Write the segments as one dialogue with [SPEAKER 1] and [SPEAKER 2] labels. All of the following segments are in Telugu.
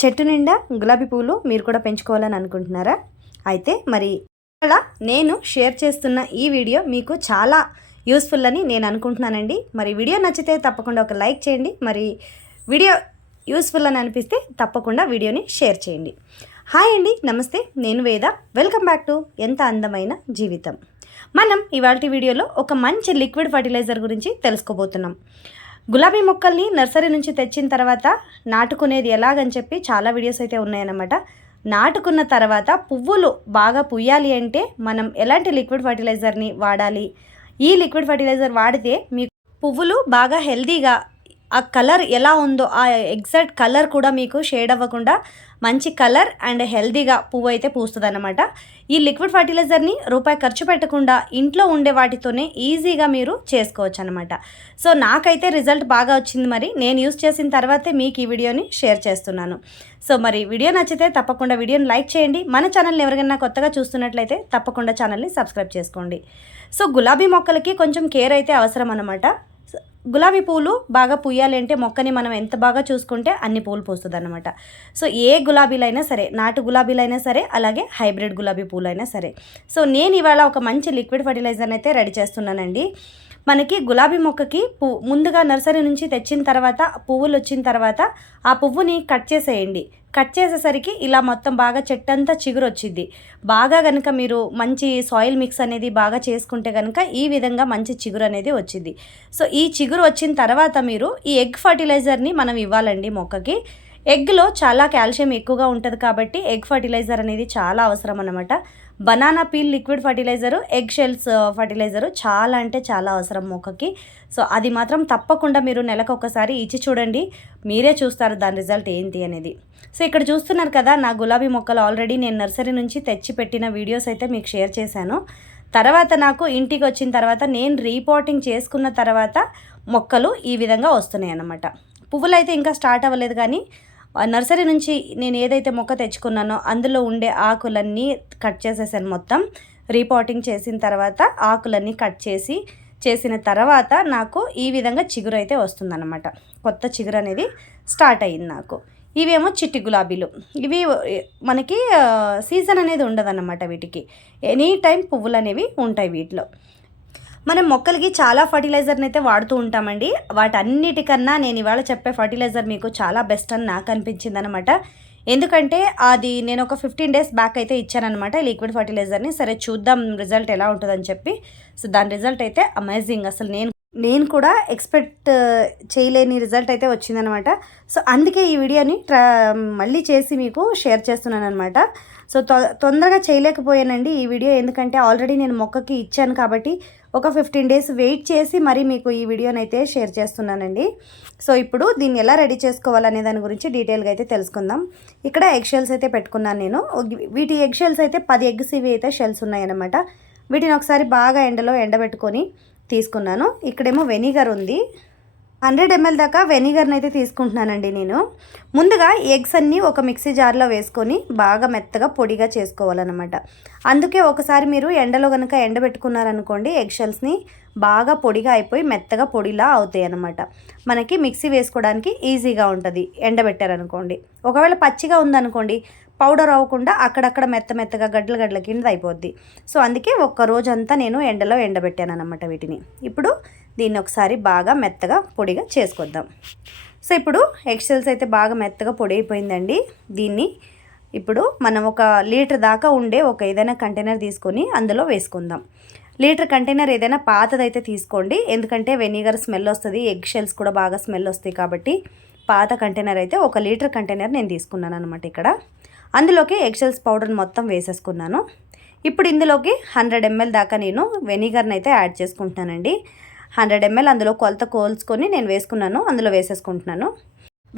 [SPEAKER 1] చెట్టు నిండా గులాబీ పువ్వులు మీరు కూడా పెంచుకోవాలని అనుకుంటున్నారా? అయితే మరి ఇక్కడ నేను షేర్ చేస్తున్న ఈ వీడియో మీకు చాలా యూస్ఫుల్ అని నేను అనుకుంటున్నానండి. మరి వీడియో నచ్చితే తప్పకుండా ఒక లైక్ చేయండి. మరి వీడియో యూస్ఫుల్ అని అనిపిస్తే తప్పకుండా వీడియోని షేర్ చేయండి. హాయ్ అండి నమస్తే. నేను వేద. వెల్కమ్ బ్యాక్ టు ఎంత అందమైన జీవితం. మనం ఇవాళ వీడియోలో ఒక మంచి లిక్విడ్ ఫర్టిలైజర్ గురించి తెలుసుకోబోతున్నాం. గులాబీ మొక్కల్ని నర్సరీ నుంచి తెచ్చిన తర్వాత నాటుకునేది ఎలాగని చెప్పి చాలా వీడియోస్ అయితే ఉన్నాయన్నమాట. నాటుకున్న తర్వాత పువ్వులు బాగా పుయ్యాలి అంటే మనం ఎలాంటి లిక్విడ్ ఫర్టిలైజర్ని వాడాలి? ఈ లిక్విడ్ ఫర్టిలైజర్ వాడితే మీ పువ్వులు బాగా హెల్దీగా ఆ కలర్ ఎలా ఉందో ఆ ఎగ్జాక్ట్ కలర్ కూడా మీకు షేడ్ అవ్వకుండా మంచి కలర్ అండ్ హెల్దీగా పువ్వు అయితే పూస్తుంది అనమాట ఈ లిక్విడ్ ఫర్టిలైజర్ని రూపాయి ఖర్చు పెట్టకుండా ఇంట్లో ఉండే వాటితోనే ఈజీగా మీరు చేసుకోవచ్చు అనమాట సో నాకైతే రిజల్ట్ బాగా వచ్చింది మరి. నేను యూస్ చేసిన తర్వాతే మీకు ఈ వీడియోని షేర్ చేస్తున్నాను. సో మరి వీడియో నచ్చితే తప్పకుండా వీడియోని లైక్ చేయండి. మన ఛానల్ని ఎవరికైనా కొత్తగా చూస్తున్నట్లయితే తప్పకుండా ఛానల్ని సబ్స్క్రైబ్ చేసుకోండి. సో గులాబీ మొక్కలకి కొంచెం కేర్ అయితే అవసరం అనమాట గులాబీ పూలు బాగా పూయాలి అంటే మొక్కని మనం ఎంత బాగా చూసుకుంటే అన్ని పూలు పూస్తుంది అనమాట సో ఏ గులాబీలైనా సరే నాటు గులాబీలైనా సరే అలాగే హైబ్రిడ్ గులాబీ పూలైనా సరే. సో నేను ఇవాళ ఒక మంచి లిక్విడ్ ఫర్టిలైజర్ని అయితే రెడీ చేస్తున్నానండి. మనకి గులాబీ మొక్కకి పువ్వు ముందుగా నర్సరీ నుంచి తెచ్చిన తర్వాత పువ్వులు వచ్చిన తర్వాత ఆ పువ్వుని కట్ చేసేయండి. కట్ చేసేసరికి ఇలా మొత్తం బాగా చెట్టంతా చిగురు వచ్చింది బాగా కనుక మీరు మంచి సాయిల్ మిక్స్ అనేది బాగా చేసుకుంటే కనుక ఈ విధంగా మంచి చిగురు అనేది వచ్చింది. సో ఈ చిగురు వచ్చిన తర్వాత మీరు ఈ ఎగ్ ఫర్టిలైజర్ని మనం ఇవ్వాలండి మొక్కకి. ఎగ్లో చాలా కాల్షియం ఎక్కువగా ఉంటుంది కాబట్టి ఎగ్ ఫర్టిలైజర్ అనేది చాలా అవసరం అనమాట banana peel liquid fertiliser egg shells fertiliser చాలా అంటే చాలా అవసరం మొక్కకి. సో అది మాత్రం తప్పకుండా మీరు నెలకు ఒకసారి ఇచ్చి చూడండి. మీరే చూస్తారు దాని రిజల్ట్ ఏంటి అనేది. సో ఇక్కడ చూస్తున్నారు కదా నా గులాబీ మొక్కలు ఆల్రెడీ నేను నర్సరీ నుంచి తెచ్చి పెట్టిన వీడియోస్ అయితే మీకు షేర్ చేశాను. తర్వాత నాకు ఇంటికి వచ్చిన తర్వాత నేను రీపోర్టింగ్ చేసుకున్న తర్వాత మొక్కలు ఈ విధంగా వస్తున్నాయి అన్నమాట పువ్వులు అయితే ఇంకా స్టార్ట్ అవ్వలేదు కానీ నర్సరీ నుంచి నేను ఏదైతే మొక్క తెచ్చుకున్నానో అందులో ఉండే ఆకులన్నీ కట్ చేసేసాను మొత్తం. రీపాటింగ్ చేసిన తర్వాత ఆకులన్నీ కట్ చేసి చేసిన తర్వాత నాకు ఈ విధంగా చిగురు అయితే వస్తుందన్నమాట. కొత్త చిగురు అనేది స్టార్ట్ అయింది నాకు. ఇవేమో చిట్టి గులాబీలు. ఇవి మనకి సీజన్ అనేది ఉండదన్నమాట వీటికి. ఎనీ టైం పువ్వులు అనేవి ఉంటాయి వీటిలో. మనం మొక్కలకి చాలా ఫర్టిలైజర్ని అయితే వాడుతూ ఉంటామండి. వాటన్నిటికన్నా నేను ఇవాళ చెప్పే ఫర్టిలైజర్ మీకు చాలా బెస్ట్ అని నాకు అనిపించింది అనమాట ఎందుకంటే అది నేను ఒక ఫిఫ్టీన్ డేస్ బ్యాక్ అయితే ఇచ్చానమాట లిక్విడ్ ఫర్టిలైజర్ని. సరే చూద్దాం రిజల్ట్ ఎలా ఉంటుందని చెప్పి. సో దాని రిజల్ట్ అయితే అమేజింగ్. అసలు నేను నేను కూడా ఎక్స్పెక్ట్ uh, చేయలేని రిజల్ట్ అయితే వచ్చిందనమాట సో అందుకే ఈ వీడియోని ట్రా um, మళ్ళీ చేసి మీకు షేర్ చేస్తున్నాను అనమాట సో తొందరగా చేయలేకపోయానండి ఈ వీడియో. ఎందుకంటే ఆల్రెడీ నేను మొక్కకి ఇచ్చాను కాబట్టి ఒక ఫిఫ్టీన్ డేస్ వెయిట్ చేసి మరి మీకు ఈ వీడియోని అయితే షేర్ చేస్తున్నానండి. సో ఇప్పుడు దీన్ని ఎలా రెడీ చేసుకోవాలనే దాని గురించి డీటెయిల్గా అయితే తెలుసుకుందాం. ఇక్కడ ఎగ్ షెల్స్ అయితే పెట్టుకున్నాను నేను. వీటి ఎగ్ షెల్స్ అయితే పది ఎగ్స్ ఇవి అయితే షెల్స్ ఉన్నాయన్నమాట. వీటిని ఒకసారి బాగా ఎండలో ఎండబెట్టుకొని తీసుకున్నాను. ఇక్కడేమో వెనిగర్ ఉంది. హండ్రెడ్ ఎంఎల్ దాకా వెనిగర్ని అయితే తీసుకుంటున్నానండి నేను. ముందుగా ఎగ్స్ అన్నీ ఒక మిక్సీ జార్లో వేసుకొని బాగా మెత్తగా పొడిగా చేసుకోవాలన్నమాట. అందుకే ఒకసారి మీరు ఎండలో కనుక ఎండబెట్టుకున్నారనుకోండి ఎగ్ షెల్స్ని బాగా పొడిగా అయిపోయి మెత్తగా పొడిలా అవుతాయి అన్నమాట. మనకి మిక్సీ వేసుకోవడానికి ఈజీగా ఉంటుంది ఎండబెట్టారనుకోండి. ఒకవేళ పచ్చిగా ఉందనుకోండి పౌడర్ అవ్వకుండా అక్కడక్కడ మెత్త మెత్తగా గడ్డల గడ్డల కింద అయిపోద్ది. సో అందుకే ఒక్క రోజంతా నేను ఎండలో ఎండబెట్టాను అనమాట వీటిని. ఇప్పుడు దీన్ని ఒకసారి బాగా మెత్తగా పొడిగా చేసుకొద్దాం. సో ఇప్పుడు ఎక్సెల్స్ అయితే బాగా మెత్తగా పొడి అయిపోయిందండి. దీన్ని ఇప్పుడు మనం ఒక లీటర్ దాకా ఉండే ఒక ఏదైనా కంటైనర్ తీసుకొని అందులో వేసుకుందాం. లీటర్ కంటైనర్ ఏదైనా పాతదైతే తీసుకోండి. ఎందుకంటే వెనిగర్ స్మెల్ వస్తుంది ఎగ్ షెల్స్ కూడా బాగా స్మెల్ వస్తాయి కాబట్టి పాత కంటైనర్ అయితే ఒక లీటర్ కంటైనర్ నేను తీసుకున్నాను అనమాట ఇక్కడ. అందులోకి ఎగ్షెల్స్ పౌడర్ మొత్తం వేసేసుకున్నాను. ఇప్పుడు ఇందులోకి హండ్రెడ్ ఎంఎల్ దాకా నేను వెనిగర్ని అయితే యాడ్ చేసుకుంటున్నానండి. హండ్రెడ్ ఎంఎల్ అందులో కొలత కోల్చుకొని నేను వేసుకున్నాను అందులో వేసేసుకుంటున్నాను.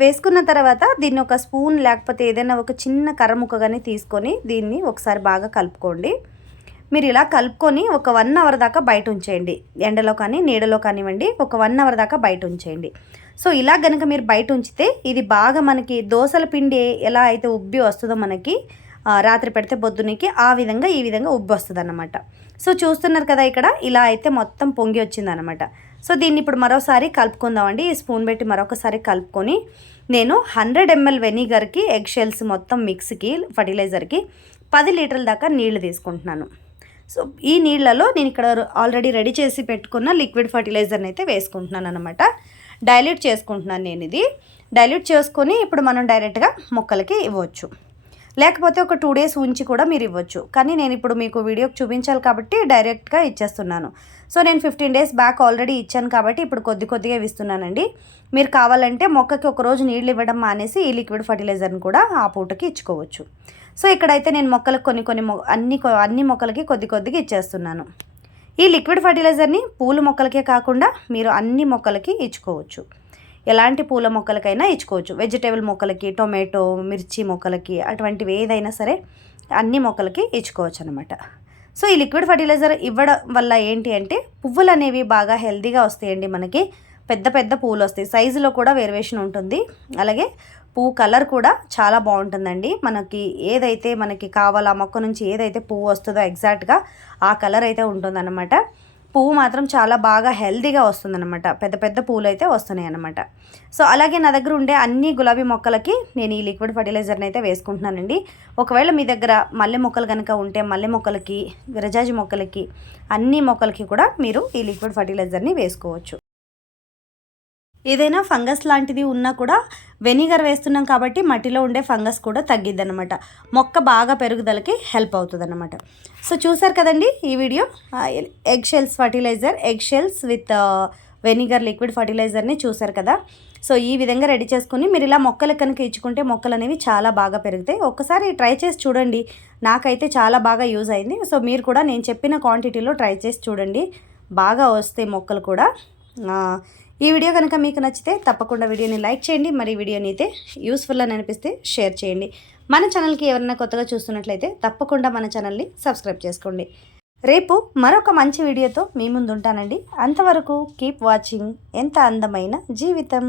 [SPEAKER 1] వేసుకున్న తర్వాత దీన్ని ఒక స్పూన్ లేకపోతే ఏదైనా ఒక చిన్న కర్రముక్క కానీ తీసుకొని దీన్ని ఒకసారి బాగా కలుపుకోండి. మీరు ఇలా కలుపుకొని ఒక వన్ అవర్ దాకా బయట ఉంచేయండి. ఎండలో కానీ నీడలో కానివ్వండి ఒక వన్ అవర్ దాకా బయట ఉంచేయండి. సో ఇలా కనుక మీరు బయట ఉంచితే ఇది బాగా మనకి దోశల పిండి ఎలా అయితే ఉబ్బి వస్తుందో మనకి రాత్రి పెడితే పొద్దునికి ఆ విధంగా ఈ విధంగా ఉబ్బి వస్తుంది అనమాట సో చూస్తున్నారు కదా ఇక్కడ ఇలా అయితే మొత్తం పొంగి వచ్చిందనమాట సో దీన్ని ఇప్పుడు మరోసారి కలుపుకుందామండి. ఈ స్పూన్ పెట్టి మరొకసారి కలుపుకొని నేను హండ్రెడ్ ఎంఎల్ వెనిగర్కి ఎగ్ షెల్స్ మొత్తం మిక్స్కి ఫర్టిలైజర్కి పది లీటర్ల దాకా నీళ్ళు తీసుకుంటున్నాను. సో ఈ నీళ్ళలో నేను ఇక్కడ ఆల్రెడీ రెడీ చేసి పెట్టుకున్న లిక్విడ్ ఫర్టిలైజర్ని అయితే వేసుకుంటున్నాను అనమాట డైల్యూట్ చేసుకుంటున్నాను నేను ఇది. డైల్యూట్ చేసుకొని ఇప్పుడు మనం డైరెక్ట్గా మొక్కలకి ఇవ్వచ్చు. లేకపోతే ఒక టూ డేస్ ఉంచి కూడా మీరు ఇవ్వచ్చు. కానీ నేను ఇప్పుడు మీకు వీడియోకి చూపించాలి కాబట్టి డైరెక్ట్గా ఇచ్చేస్తున్నాను. సో నేను ఫిఫ్టీన్ డేస్ బ్యాక్ ఆల్రెడీ ఇచ్చాను కాబట్టి ఇప్పుడు కొద్ది కొద్దిగా ఇస్తున్నానండి. మీరు కావాలంటే మొక్కకి ఒక రోజు నీళ్ళు ఇవ్వడం మానేసి ఈ లిక్విడ్ ఫర్టిలైజర్ని కూడా ఆ పూటకి ఇచ్చుకోవచ్చు. సో ఇక్కడైతే నేను మొక్కలకు కొన్ని కొన్ని అన్ని అన్ని మొక్కలకి కొద్ది కొద్దిగా ఇచ్చేస్తున్నాను. ఈ లిక్విడ్ ఫర్టిలైజర్ని పూల మొక్కలకే కాకుండా మీరు అన్ని మొక్కలకి ఇచ్చుకోవచ్చు. ఎలాంటి పూల మొక్కలకైనా ఇచ్చుకోవచ్చు. వెజిటేబుల్ మొక్కలకి టొమాటో మిర్చి మొక్కలకి అటువంటివి ఏదైనా సరే అన్ని మొక్కలకి ఇచ్చుకోవచ్చు అనమాట సో ఈ లిక్విడ్ ఫర్టిలైజర్ ఇవ్వడం వల్ల ఏంటి అంటే పువ్వులు అనేవి బాగా హెల్తీగా వస్తాయండి మనకి. పెద్ద పెద్ద పూలు వస్తాయి సైజులో కూడా వేరియేషన్ ఉంటుంది. అలాగే పువ్వు కలర్ కూడా చాలా బాగుంటుందండి. మనకి ఏదైతే మనకి కావాలో ఆ మొక్క నుంచి ఏదైతే పువ్వు వస్తుందో ఎగ్జాక్ట్గా ఆ కలర్ అయితే ఉంటుందన్నమాట. పువ్వు మాత్రం చాలా బాగా హెల్దీగా వస్తుందన్నమాట. పెద్ద పెద్ద పువ్వులు అయితే వస్తున్నాయి అనమాట సో అలాగే నా దగ్గర ఉండే అన్ని గులాబీ మొక్కలకి నేను ఈ లిక్విడ్ ఫర్టిలైజర్ని అయితే వేసుకుంటున్నానండి. ఒకవేళ మీ దగ్గర మల్లె మొక్కలు కనుక ఉంటే మల్లె మొక్కలకి విరజాజి మొక్కలకి అన్ని మొక్కలకి కూడా మీరు ఈ లిక్విడ్ ఫర్టిలైజర్ని వేసుకోవచ్చు. ఏదైనా ఫంగస్ లాంటిది ఉన్నా కూడా వెనిగర్ వేస్తున్నాం కాబట్టి మట్టిలో ఉండే ఫంగస్ కూడా తగ్గిద్ది అనమాట మొక్క బాగా పెరుగుదలకి హెల్ప్ అవుతుంది అనమాట సో చూసారు కదండి ఈ video? Egg shells fertiliser egg shells with vinegar liquid ఫర్టిలైజర్ని చూసారు కదా? సో ఈ విధంగా రెడీ చేసుకుని మీరు ఇలా మొక్కలు కనుక ఇచ్చుకుంటే మొక్కలు అనేవి చాలా బాగా పెరుగుతాయి. ఒక్కసారి ట్రై చేసి చూడండి. నాకైతే చాలా బాగా యూజ్ అయింది. సో మీరు కూడా నేను చెప్పిన క్వాంటిటీలో ట్రై చేసి చూడండి. బాగా వస్తాయి మొక్కలు కూడా. ఈ వీడియో కనుక మీకు నచ్చితే తప్పకుండా వీడియోని లైక్ చేయండి. మరి వీడియోని అయితే యూస్ఫుల్ అని అనిపిస్తే షేర్ చేయండి. మన ఛానల్కి ఎవరైనా కొత్తగా చూస్తున్నట్లయితే తప్పకుండా మన ఛానల్ని సబ్స్క్రైబ్ చేసుకోండి. రేపు మరొక మంచి వీడియోతో మీ ముందు ఉంటానండి అంతవరకు కీప్ వాచింగ్ ఎంత అందమైన జీవితం.